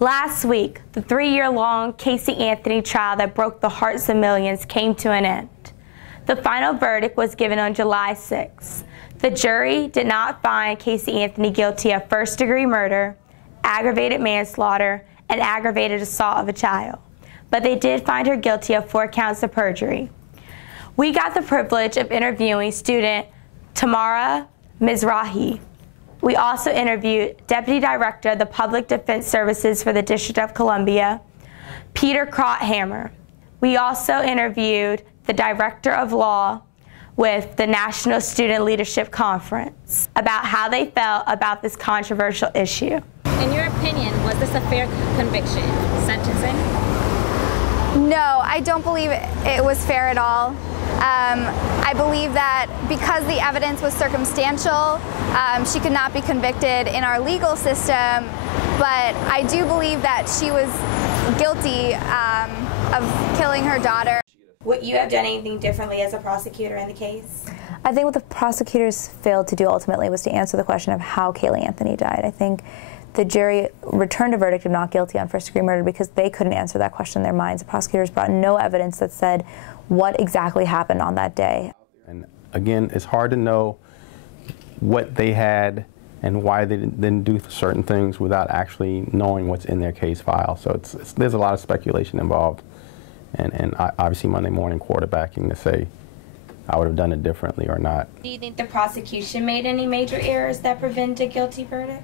Last week, the 3-year-long Casey Anthony trial that broke the hearts of millions came to an end. The final verdict was given on July 6. The jury did not find Casey Anthony guilty of first-degree murder, aggravated manslaughter, and aggravated assault of a child, but they did find her guilty of 4 counts of perjury. We got the privilege of interviewing student Tamara Mizrahi. We also interviewed Deputy Director of the Public Defense Services for the District of Columbia, Peter Krauthammer. We also interviewed the Director of Law with the National Student Leadership Conference about how they felt about this controversial issue. In your opinion, was this a fair conviction, sentencing? No, I don't believe it was fair at all. I believe that because the evidence was circumstantial, she could not be convicted in our legal system, but I do believe that she was guilty of killing her daughter. Would you have done anything differently as a prosecutor in the case? I think what the prosecutors failed to do ultimately was to answer the question of how Caylee Anthony died. I think the jury returned a verdict of not guilty on first-degree murder because they couldn't answer that question in their minds. The prosecutors brought no evidence that said what exactly happened on that day. And again, it's hard to know what they had and why they didn't do certain things without actually knowing what's in their case file. So there's a lot of speculation involved. And obviously Monday morning quarterbacking to say I would have done it differently or not. Do you think the prosecution made any major errors that prevented a guilty verdict?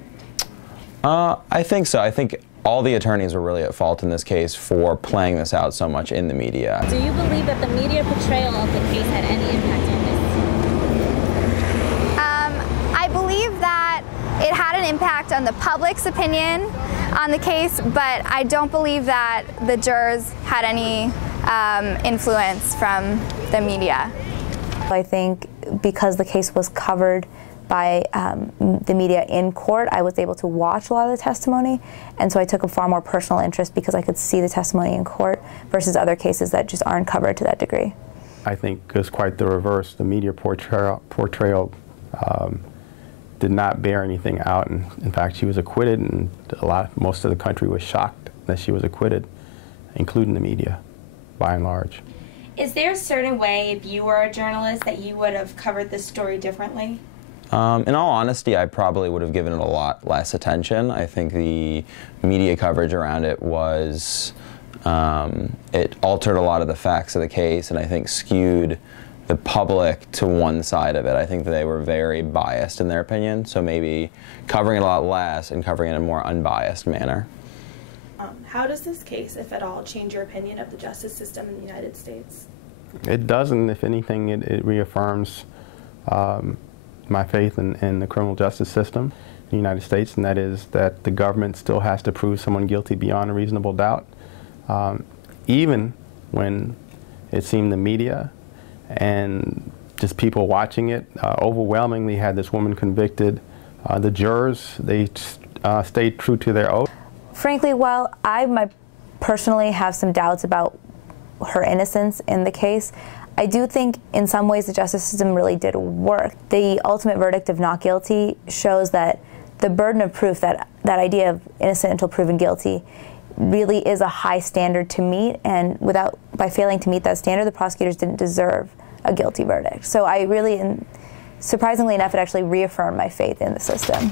I think so. I think all the attorneys were really at fault in this case for playing this out so much in the media. Do you believe that the media portrayal of the case had any impact on this? I believe that it had an impact on the public's opinion on the case, but I don't believe that the jurors had any influence from the media. I think because the case was covered by the media in court, I was able to watch a lot of the testimony, and so I took a far more personal interest because I could see the testimony in court versus other cases that just aren't covered to that degree. I think it's quite the reverse. The media portrayal did not bear anything out, and in fact she was acquitted, and most of the country was shocked that she was acquitted, including the media, by and large. Is there a certain way, if you were a journalist, that you would have covered this story differently? In all honesty, I probably would have given it a lot less attention. I think the media coverage around it was, it altered a lot of the facts of the case, and I think skewed the public to one side of it. I think that they were very biased in their opinion, so maybe covering it a lot less and covering it in a more unbiased manner. How does this case, if at all, change your opinion of the justice system in the United States? It doesn't. If anything, it reaffirms my faith in the criminal justice system in the United States, and that is that the government still has to prove someone guilty beyond a reasonable doubt, even when it seemed the media and just people watching it overwhelmingly had this woman convicted. The jurors, they stayed true to their oath. Frankly, while I might personally have some doubts about her innocence in the case, I do think in some ways the justice system really did work. The ultimate verdict of not guilty shows that the burden of proof, that idea of innocent until proven guilty, really is a high standard to meet, and by failing to meet that standard, the prosecutors didn't deserve a guilty verdict. So I really, surprisingly enough, it actually reaffirmed my faith in the system.